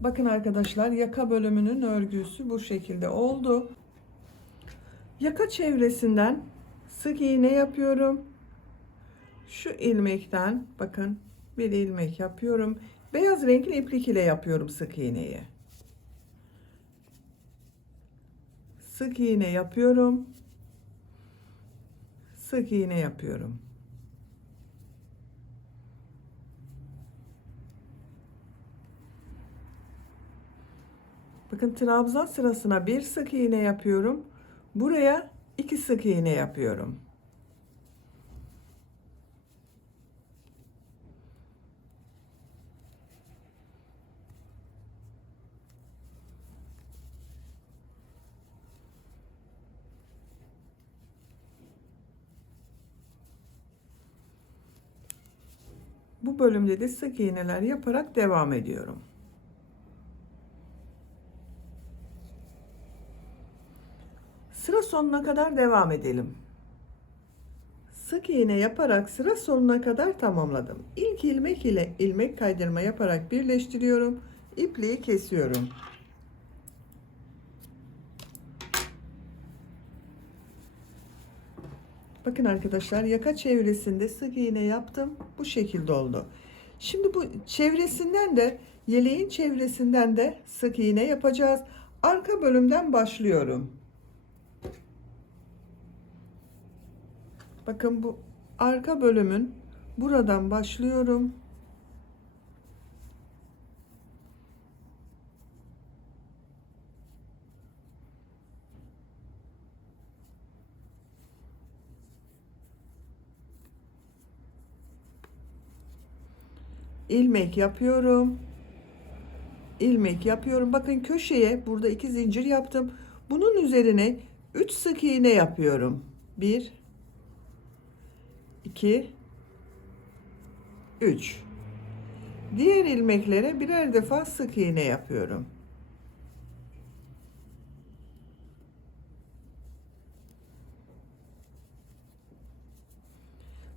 Bakın arkadaşlar yaka bölümünün örgüsü bu şekilde oldu. Yaka çevresinden sık iğne yapıyorum. Şu ilmekten bakın bir ilmek yapıyorum. Beyaz renkli iplik ile yapıyorum sık iğneyi. Sık iğne yapıyorum. Sık iğne yapıyorum. Bakın trabzan sırasına bir sık iğne yapıyorum. Buraya 2 sık iğne yapıyorum. Bu bölümde de sık iğneler yaparak devam ediyorum. Sıra sonuna kadar devam edelim. Sık iğne yaparak sıra sonuna kadar tamamladım. İlk ilmek ile ilmek kaydırma yaparak birleştiriyorum. İpliği kesiyorum. Bakın arkadaşlar, yaka çevresinde sık iğne yaptım. Bu şekilde oldu. Şimdi bu çevresinden de, yeleğin çevresinden de sık iğne yapacağız. Arka bölümden başlıyorum. Bakın bu arka bölümün buradan başlıyorum. İlmek yapıyorum. İlmek yapıyorum. Bakın köşeye burada 2 zincir yaptım. Bunun üzerine 3 sık iğne yapıyorum. 1 2 3. Diğer ilmeklere birer defa sık iğne yapıyorum.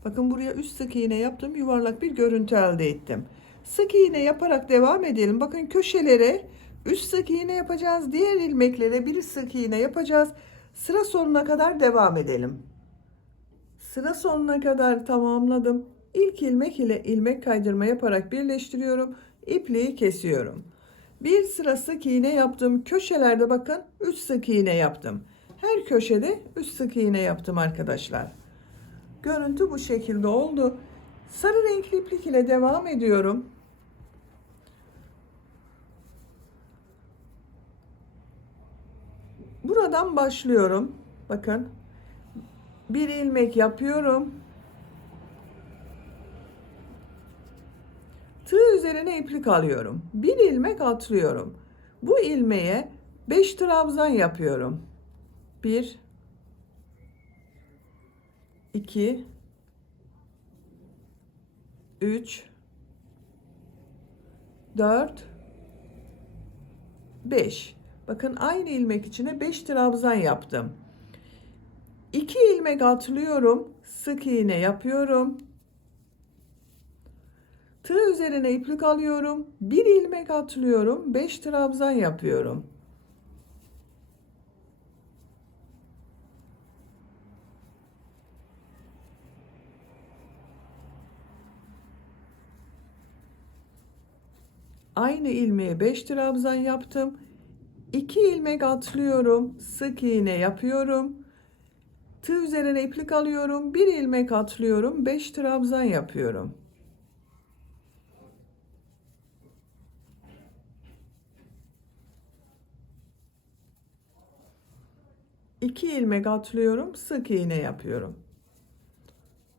Bakın buraya 3 sık iğne yaptım. Yuvarlak bir görüntü elde ettim. Sık iğne yaparak devam edelim. Bakın köşelere 3 sık iğne yapacağız. Diğer ilmeklere bir sık iğne yapacağız. Sıra sonuna kadar devam edelim. Sıra sonuna kadar tamamladım. İlk ilmek ile ilmek kaydırma yaparak birleştiriyorum. İpliği kesiyorum. Bir sıra sık iğne yaptım. Köşelerde bakın 3 sık iğne yaptım. Her köşede 3 sık iğne yaptım arkadaşlar. Görüntü bu şekilde oldu. Sarı renkli iplik ile devam ediyorum. Buradan başlıyorum. Bakın. Bir ilmek yapıyorum. Tığ üzerine iplik alıyorum. Bir ilmek atlıyorum. Bu ilmeğe 5 trabzan yapıyorum. 1 2 3 4 5. Bakın aynı ilmek içine 5 trabzan yaptım. 2 ilmek atlıyorum. Sık iğne yapıyorum. Tığ üzerine iplik alıyorum. Bir ilmek atlıyorum. 5 trabzan yapıyorum. Aynı ilmeğe 5 trabzan yaptım. 2 ilmek atlıyorum. Sık iğne yapıyorum. Tığ üzerine iplik alıyorum. Bir ilmek atlıyorum. 5 trabzan yapıyorum. İki ilmek atlıyorum. Sık iğne yapıyorum.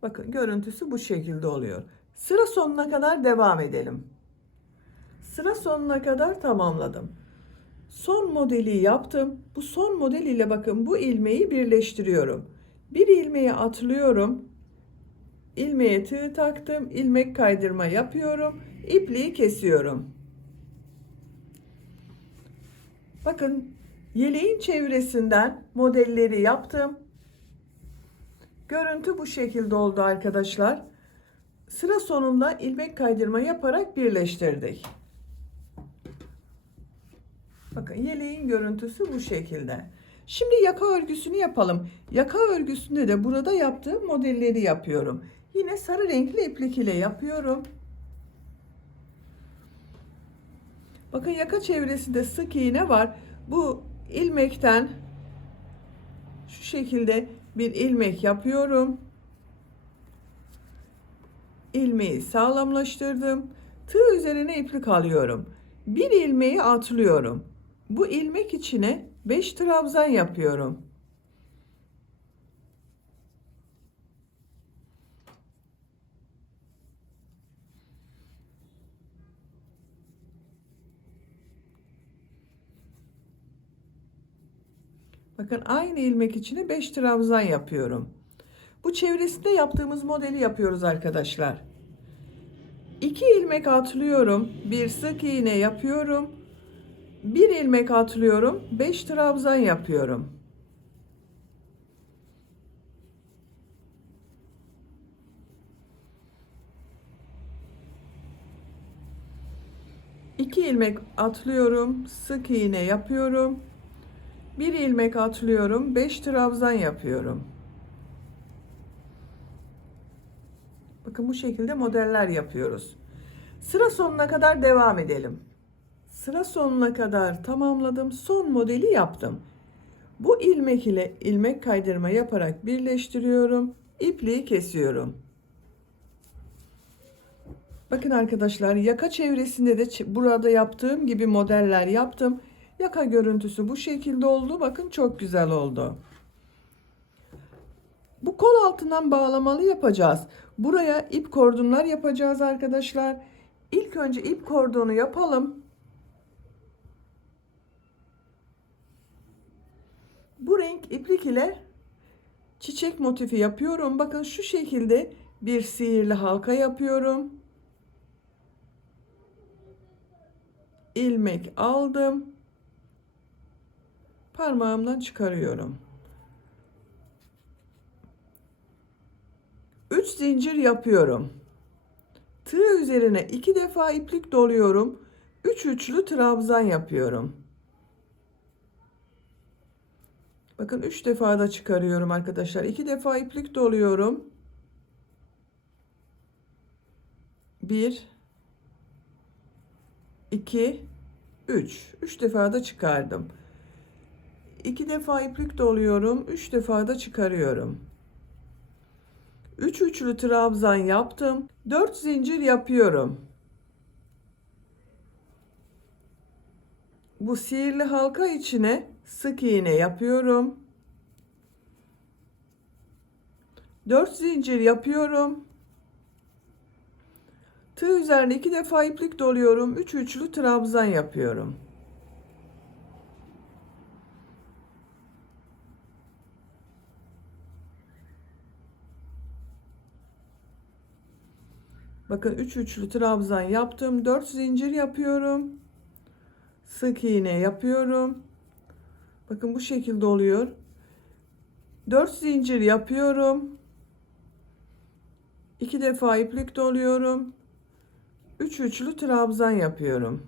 Bakın görüntüsü bu şekilde oluyor. Sıra sonuna kadar devam edelim. Sıra sonuna kadar tamamladım. Son modeli yaptım. Bu son model ile bakın bu ilmeği birleştiriyorum. Bir ilmeği atlıyorum. İlmeğe tığ taktım. İlmek kaydırma yapıyorum. İpliği kesiyorum. Bakın yeleğin çevresinden modelleri yaptım. Görüntü bu şekilde oldu arkadaşlar. Sıra sonunda ilmek kaydırma yaparak birleştirdik. Bakın yeleğin görüntüsü bu şekilde. Şimdi yaka örgüsünü yapalım. Yaka örgüsünde de burada yaptığım modelleri yapıyorum. Yine sarı renkli iplik ile yapıyorum. Bakın yaka çevresinde sık iğne var. Bu ilmekten şu şekilde bir ilmek yapıyorum. İlmeği sağlamlaştırdım. Tığ üzerine iplik alıyorum. Bir ilmeği atlıyorum. Bu ilmek içine 5 trabzan yapıyorum. Bakın aynı ilmek içine 5 trabzan yapıyorum. Bu çevresinde yaptığımız modeli yapıyoruz arkadaşlar. 2 ilmek atlıyorum, bir sık iğne yapıyorum, bir ilmek atlıyorum, 5 trabzan yapıyorum. İki ilmek atlıyorum, sık iğne yapıyorum, bir ilmek atlıyorum, 5 trabzan yapıyorum. Bakın bu şekilde modeller yapıyoruz. Sıra sonuna kadar devam edelim. Sıra sonuna kadar tamamladım. Son modeli yaptım. Bu ilmek ile ilmek kaydırma yaparak birleştiriyorum. İpliği kesiyorum. Bakın arkadaşlar, yaka çevresinde de burada yaptığım gibi modeller yaptım. Yaka görüntüsü bu şekilde oldu. Bakın çok güzel oldu. Bu kol altından bağlamalı yapacağız. Buraya ip kordonlar yapacağız arkadaşlar. İlk önce ip kordonu yapalım. Bu renk iplik ile çiçek motifi yapıyorum. Bakın şu şekilde bir sihirli halka yapıyorum. İlmek aldım. Parmağımdan çıkarıyorum. 3 zincir yapıyorum. Tığ üzerine 2 defa iplik doluyorum. 3 üçlü trabzan yapıyorum. Bakın 3 defa da çıkarıyorum arkadaşlar. 2 defa iplik doluyorum. 1 2 3. 3 defa da çıkardım. 2 defa iplik doluyorum. 3 defa da çıkarıyorum. 3 üçlü trabzan yaptım. 4 zincir yapıyorum. Bu sihirli halka içine sık iğne yapıyorum. 4 zincir yapıyorum. Tığ üzerine 2 defa iplik doluyorum. 3 üçlü trabzan yapıyorum. Bakın 3 üçlü trabzan yaptım. 4 zincir yapıyorum. Sık iğne yapıyorum. Bakın bu şekilde oluyor. 4 zincir yapıyorum. 2 defa iplik doluyorum. 3 üçlü trabzan yapıyorum.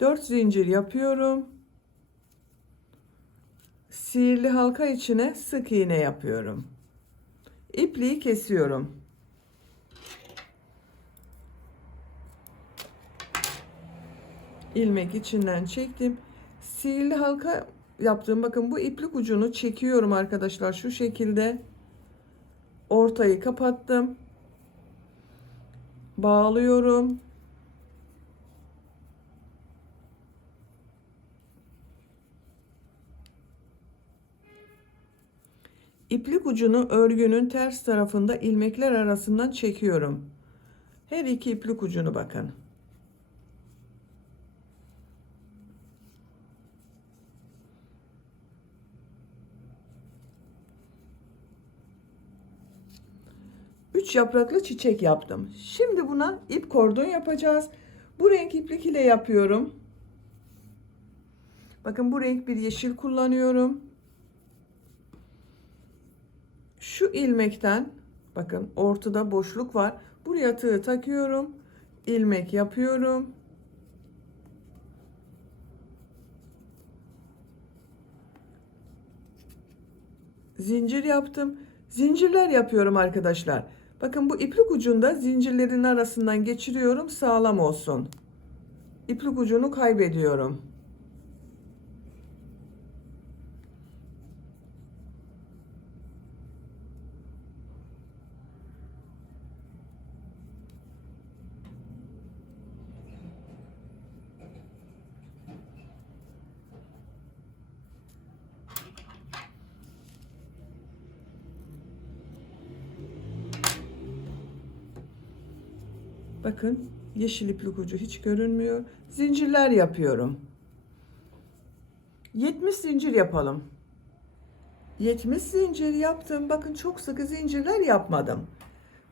Dört zincir yapıyorum. Sihirli halka içine sık iğne yapıyorum. İpliği kesiyorum. İlmek içinden çektim. Sihirli halka yaptım. Bakın bu iplik ucunu çekiyorum arkadaşlar. Şu şekilde ortayı kapattım. Bağlıyorum. İplik ucunu örgünün ters tarafında ilmekler arasından çekiyorum. Her iki iplik ucunu bakın. Üç yapraklı çiçek yaptım. Şimdi buna ip kordon yapacağız. Bu renk iplik ile yapıyorum. Bakın bu renk bir yeşil kullanıyorum. Şu ilmekten bakın ortada boşluk var. Buraya tığ takıyorum. İlmek yapıyorum. Zincir yaptım. Zincirler yapıyorum arkadaşlar. Bakın bu iplik ucunda zincirlerin arasından geçiriyorum, sağlam olsun. İplik ucunu kaybediyorum. Bakın yeşil iplik ucu hiç görünmüyor. Zincirler yapıyorum. 70 zincir yapalım. 70 zincir yaptım. Bakın çok sıkı zincirler yapmadım.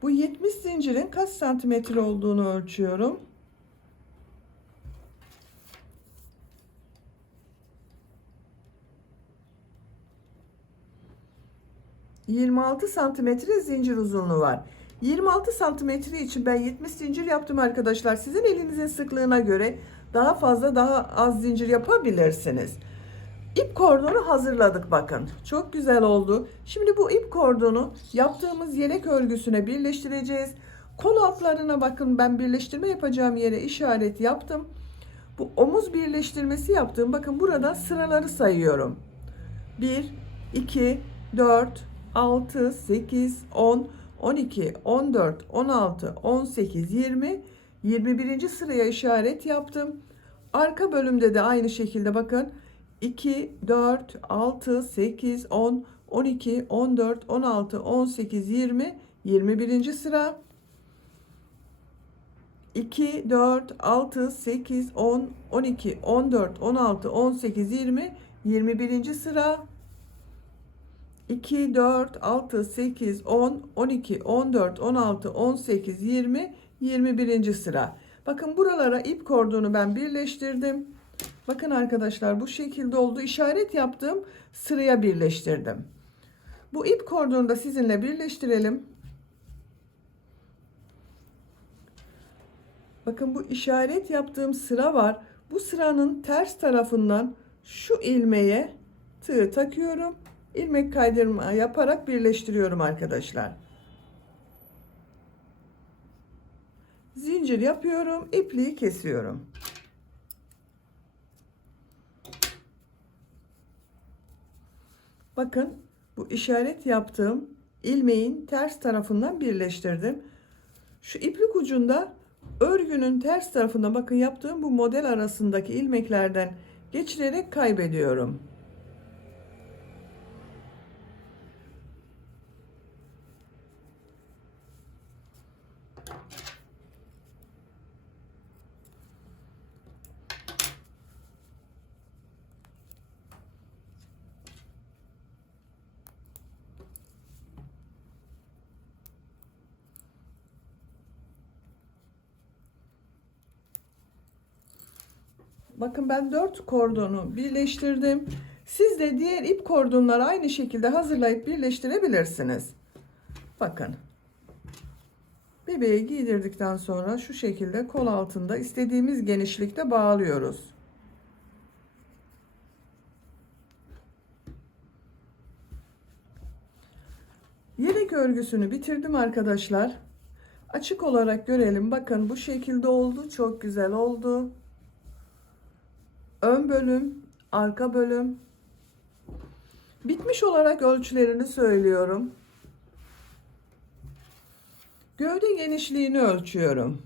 Bu 70 zincirin kaç santimetre olduğunu ölçüyorum. 26 santimetre zincir uzunluğu var. 26 santimetre için ben 70 zincir yaptım arkadaşlar. Sizin elinizin sıklığına göre daha fazla daha az zincir yapabilirsiniz. İp kordonu hazırladık bakın. Çok güzel oldu. Şimdi bu ip kordonu yaptığımız yelek örgüsüne birleştireceğiz. Kol altlarına bakın, ben birleştirme yapacağım yere işaret yaptım. Bu omuz birleştirmesi yaptım. Bakın buradan sıraları sayıyorum. 1, 2, 4, 6, 8, 10, 12, 14, 16, 18, 20, 21. sıraya işaret yaptım. Arka bölümde de aynı şekilde bakın. 2, 4, 6, 8, 10, 12, 14, 16, 18, 20, 21. sıra. 2, 4, 6, 8, 10, 12, 14, 16, 18, 20, 21. sıra. 2, 4, 6, 8, 10, 12, 14, 16, 18, 20, 21. sıra. Bakın buralara ip kordonu ben birleştirdim. Bakın arkadaşlar bu şekilde oldu. İşaret yaptığım sıraya birleştirdim. Bu ip kordonu da sizinle birleştirelim. Bakın bu işaret yaptığım sıra var. Bu sıranın ters tarafından şu ilmeğe tığ takıyorum. İlmek kaydırma yaparak birleştiriyorum arkadaşlar. Zincir yapıyorum, ipliği kesiyorum. Bakın bu işaret yaptığım ilmeğin ters tarafından birleştirdim. Şu iplik ucunda örgünün ters tarafına bakın yaptığım bu model arasındaki ilmeklerden geçirerek kaybediyorum. Bakın ben 4 kordonu birleştirdim. Siz de diğer ip kordonları aynı şekilde hazırlayıp birleştirebilirsiniz. Bakın. Bebeğe giydirdikten sonra şu şekilde kol altında istediğimiz genişlikte bağlıyoruz. Yelek örgüsünü bitirdim arkadaşlar. Açık olarak görelim. Bakın bu şekilde oldu. Çok güzel oldu. Ön bölüm, arka bölüm. Bitmiş olarak ölçülerini söylüyorum. Gövde genişliğini ölçüyorum.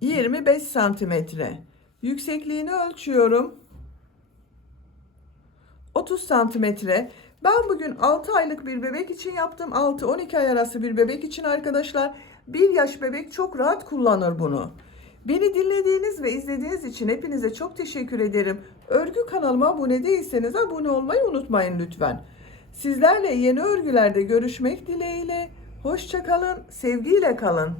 25 santimetre. Yüksekliğini ölçüyorum. 30 santimetre. Ben bugün 6 aylık bir bebek için yaptım. 6-12 ay arası bir bebek için arkadaşlar. 1 yaş bebek çok rahat kullanır bunu. Beni dinlediğiniz ve izlediğiniz için hepinize çok teşekkür ederim. Örgü kanalıma abone değilseniz abone olmayı unutmayın lütfen. Sizlerle yeni örgülerde görüşmek dileğiyle. Hoşça kalın, sevgiyle kalın.